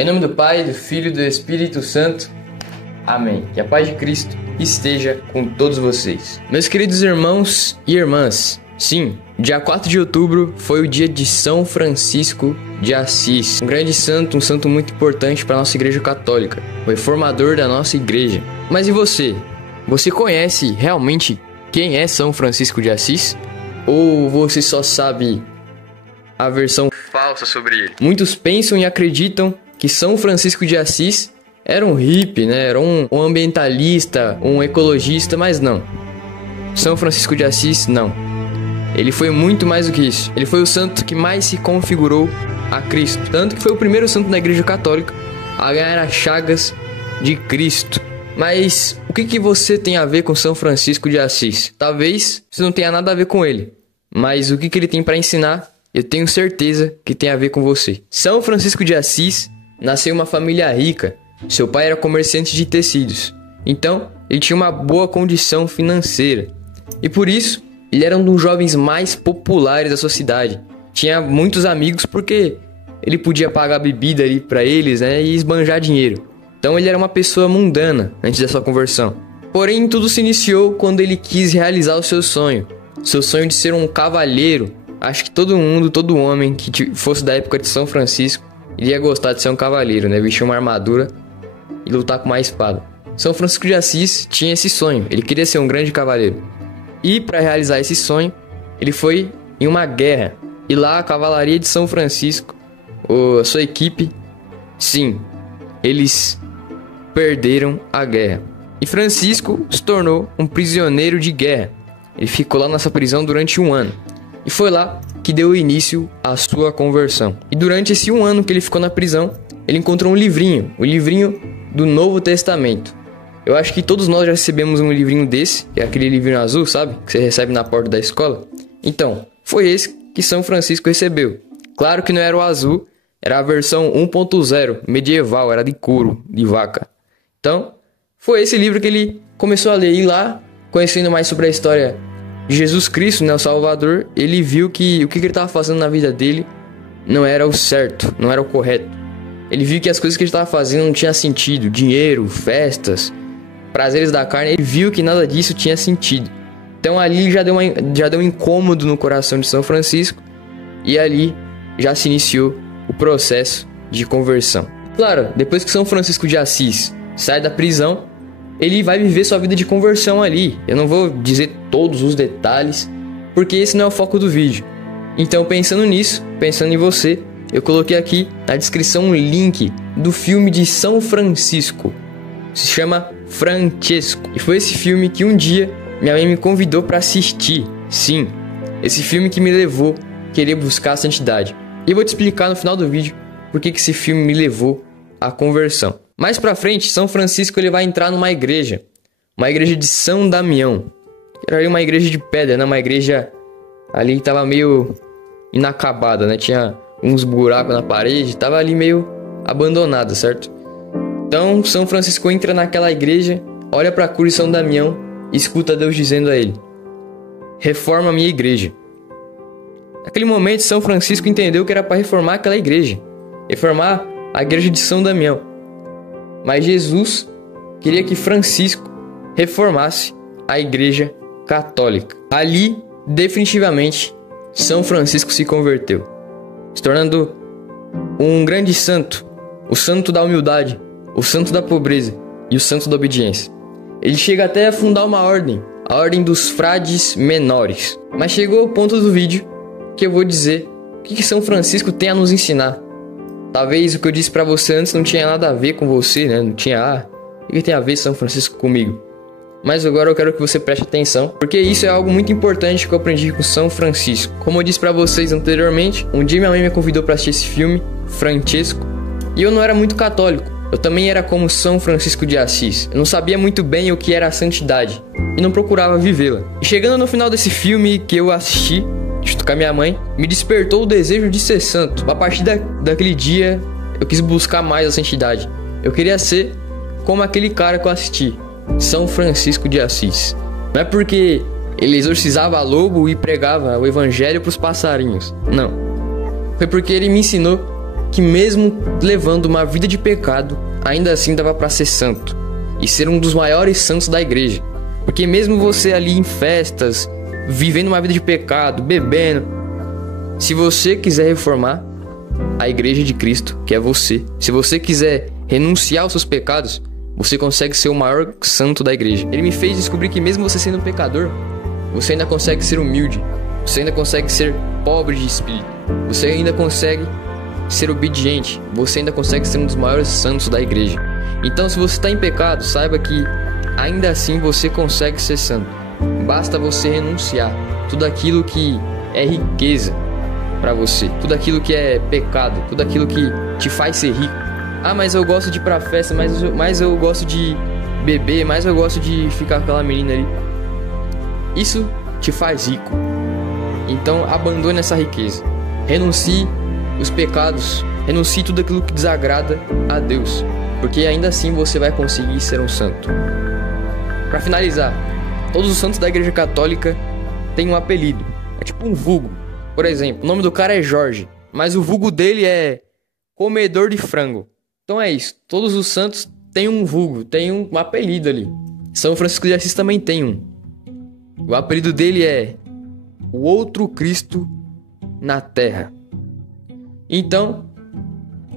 Em nome do Pai, do Filho e do Espírito Santo. Amém. Que a paz de Cristo esteja com todos vocês. Meus queridos irmãos e irmãs, sim, dia 4 de outubro foi o dia de São Francisco de Assis. Um grande santo, um santo muito importante para a nossa Igreja Católica, o reformador da nossa Igreja. Mas e você? Você conhece realmente quem é São Francisco de Assis? Ou você só sabe a versão falsa sobre ele? Muitos pensam e acreditam que São Francisco de Assis era um hippie, né? Era um ambientalista, um ecologista, mas não. São Francisco de Assis, não. Ele foi muito mais do que isso. Ele foi o santo que mais se configurou a Cristo. Tanto que foi o primeiro santo da Igreja Católica a ganhar as chagas de Cristo. Mas o que você tem a ver com São Francisco de Assis? Talvez você não tenha nada a ver com ele. Mas o que ele tem para ensinar, eu tenho certeza que tem a ver com você. São Francisco de Assis nasceu em uma família rica. Seu pai era comerciante de tecidos. Então, ele tinha uma boa condição financeira. E por isso, ele era um dos jovens mais populares da sua cidade. Tinha muitos amigos porque ele podia pagar bebida ali para eles, né, e esbanjar dinheiro. Então ele era uma pessoa mundana antes da sua conversão. Porém, tudo se iniciou quando ele quis realizar o seu sonho. Seu sonho de ser um cavalheiro. Acho que todo mundo, todo homem que fosse da época de São Francisco iria gostar de ser um cavaleiro, né? Vestir uma armadura e lutar com uma espada. São Francisco de Assis tinha esse sonho. Ele queria ser um grande cavaleiro. E para realizar esse sonho, ele foi em uma guerra. E lá a cavalaria de São Francisco, a sua equipe, sim, eles perderam a guerra. E Francisco se tornou um prisioneiro de guerra. Ele ficou lá nessa prisão durante 1 ano. E foi lá que deu início à sua conversão. E durante esse 1 ano que ele ficou na prisão, ele encontrou um livrinho, o livrinho do Novo Testamento. Eu acho que todos nós já recebemos um livrinho desse, que é aquele livrinho azul, sabe? Que você recebe na porta da escola. Então, foi esse que São Francisco recebeu. Claro que não era o azul, era a versão 1.0, medieval, era de couro, de vaca. Então, foi esse livro que ele começou a ler. E lá, conhecendo mais sobre a história de Jesus Cristo, né, o Salvador, ele viu que o que ele estava fazendo na vida dele não era o certo, não era o correto. Ele viu que as coisas que ele estava fazendo não tinham sentido. Dinheiro, festas, prazeres da carne. Ele viu que nada disso tinha sentido. Então ali já deu um incômodo no coração de São Francisco. E ali já se iniciou o processo de conversão. Claro, depois que São Francisco de Assis sai da prisão, ele vai viver sua vida de conversão ali. Eu não vou dizer todos os detalhes, porque esse não é o foco do vídeo. Então, pensando nisso, pensando em você, eu coloquei aqui na descrição um link do filme de São Francisco. Se chama Francesco. E foi esse filme que um dia minha mãe me convidou para assistir. Sim, esse filme que me levou a querer buscar a santidade. E eu vou te explicar no final do vídeo por que esse filme me levou à conversão. Mais pra frente, São Francisco ele vai entrar numa igreja. Uma igreja de São Damião. Era uma igreja de pedra, né? Uma igreja ali que tava meio inacabada, né? Tinha uns buracos na parede, tava ali meio abandonada, certo? Então, São Francisco entra naquela igreja, olha pra cruz de São Damião e escuta Deus dizendo a ele: reforma a minha igreja. Naquele momento, São Francisco entendeu que era para reformar aquela igreja. Reformar a igreja de São Damião. Mas Jesus queria que Francisco reformasse a igreja católica. Ali, definitivamente, São Francisco se converteu, se tornando um grande santo, o santo da humildade, o santo da pobreza e o santo da obediência. Ele chega até a fundar uma ordem, a ordem dos frades menores. Mas chegou ao ponto do vídeo que eu vou dizer o que São Francisco tem a nos ensinar. Talvez o que eu disse pra você antes não tinha nada a ver com você, né? Não tinha, o que tem a ver São Francisco comigo? Mas agora eu quero que você preste atenção, porque isso é algo muito importante que eu aprendi com São Francisco. Como eu disse pra vocês anteriormente, um dia minha mãe me convidou pra assistir esse filme, Francesco, e eu não era muito católico. Eu também era como São Francisco de Assis. Eu não sabia muito bem o que era a santidade e não procurava vivê-la. E chegando no final desse filme que eu assisti, junto com a minha mãe, me despertou o desejo de ser santo. A partir daquele dia, eu quis buscar mais a santidade. Eu queria ser como aquele cara que eu assisti, São Francisco de Assis. Não é porque ele exorcizava lobo e pregava o evangelho para os passarinhos. Não. Foi porque ele me ensinou que mesmo levando uma vida de pecado, ainda assim dava para ser santo e ser um dos maiores santos da igreja. Porque mesmo você ali em festas, vivendo uma vida de pecado, bebendo, se você quiser reformar a igreja de Cristo, que é você, se você quiser renunciar aos seus pecados, você consegue ser o maior santo da igreja. Ele me fez descobrir que mesmo você sendo um pecador, você ainda consegue ser humilde, você ainda consegue ser pobre de espírito, você ainda consegue ser obediente, você ainda consegue ser um dos maiores santos da igreja. Então, se você está em pecado, saiba que ainda assim você consegue ser santo. Basta você renunciar tudo aquilo que é riqueza para você, tudo aquilo que é pecado, tudo aquilo que te faz ser rico. Ah, mas eu gosto de ir pra festa, mas eu gosto de beber, mas eu gosto de ficar com aquela menina ali. Isso te faz rico. Então abandone essa riqueza. Renuncie os pecados, renuncie tudo aquilo que desagrada a Deus, porque ainda assim você vai conseguir ser um santo. Para finalizar, todos os santos da Igreja Católica têm um apelido, é tipo um vulgo. Por exemplo, o nome do cara é Jorge, mas o vulgo dele é comedor de frango. Então é isso, todos os santos têm um vulgo, têm um apelido ali. São Francisco de Assis também tem um. O apelido dele é o outro Cristo na Terra. Então,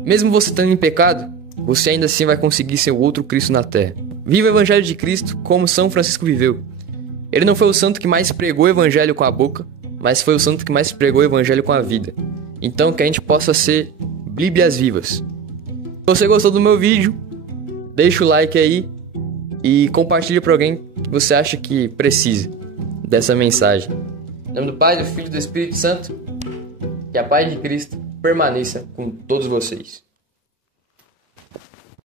mesmo você estando em pecado, você ainda assim vai conseguir ser o outro Cristo na Terra. Viva o Evangelho de Cristo como São Francisco viveu. Ele não foi o santo que mais pregou o Evangelho com a boca, mas foi o santo que mais pregou o Evangelho com a vida. Então que a gente possa ser Bíblias vivas. Se você gostou do meu vídeo, deixa o like aí e compartilha para alguém que você acha que precisa dessa mensagem. Em nome do Pai, do Filho e do Espírito Santo, que a paz de Cristo permaneça com todos vocês.